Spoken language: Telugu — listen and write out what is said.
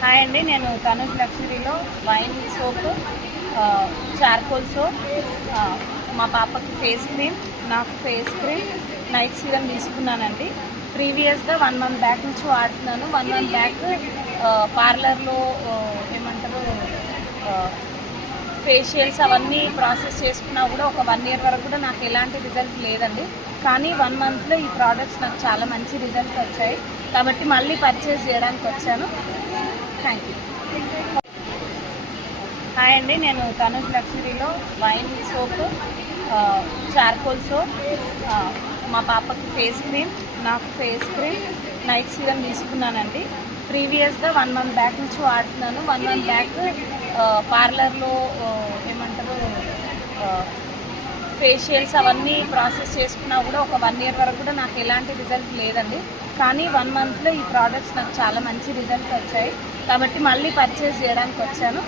హాయ్ అండి, నేను తనుజ్ లగ్జరీలో వైన్ సోప్, చార్కోల్ సోప్, మా పాపకి ఫేస్ క్రీమ్, నాకు ఫేస్ క్రీమ్, నైట్ సీరం తీసుకున్నానండి. ప్రీవియస్గా 1 month బ్యాక్ నుంచి వాడుతున్నాను. 1 month బ్యాక్ పార్లర్లో ఏమంటారు ఫేషియల్స్ అవన్నీ ప్రాసెస్ చేసుకున్నా కూడా ఒక 1 year వరకు కూడా నాకు ఎలాంటి రిజల్ట్ లేదండి. కానీ 1 monthలో ఈ ప్రోడక్ట్స్ నాకు చాలా మంచి రిజల్ట్ వచ్చాయి. కాబట్టి మళ్ళీ పర్చేస్ చేయడానికి వచ్చాను. Thank you. హాయ్ అండి, నేను తనుజ్ లగ్జరీలో వైన్ సోప్, చార్కోల్ సోప్, మా పాపకి ఫేస్ క్రీమ్, నాకు ఫేస్ క్రీమ్, నైట్ సీరం తీసుకున్నానండి. ప్రీవియస్గా 1 month బ్యాక్ నుంచి వాడుతున్నాను. 1 month బ్యాక్ పార్లర్లో ఏమంటారు ఫేషియల్స్ అవన్నీ ప్రాసెస్ చేసుకున్నా కూడా ఒక 1 year వరకు కూడా నాకు ఎలాంటి రిజల్ట్ లేదండి. కానీ 1 monthలో ఈ ప్రోడక్ట్స్ నాకు చాలా మంచి రిజల్ట్ వచ్చాయి. కాబట్టి మళ్ళీ పర్చేస్ చేయడానికి వచ్చాను.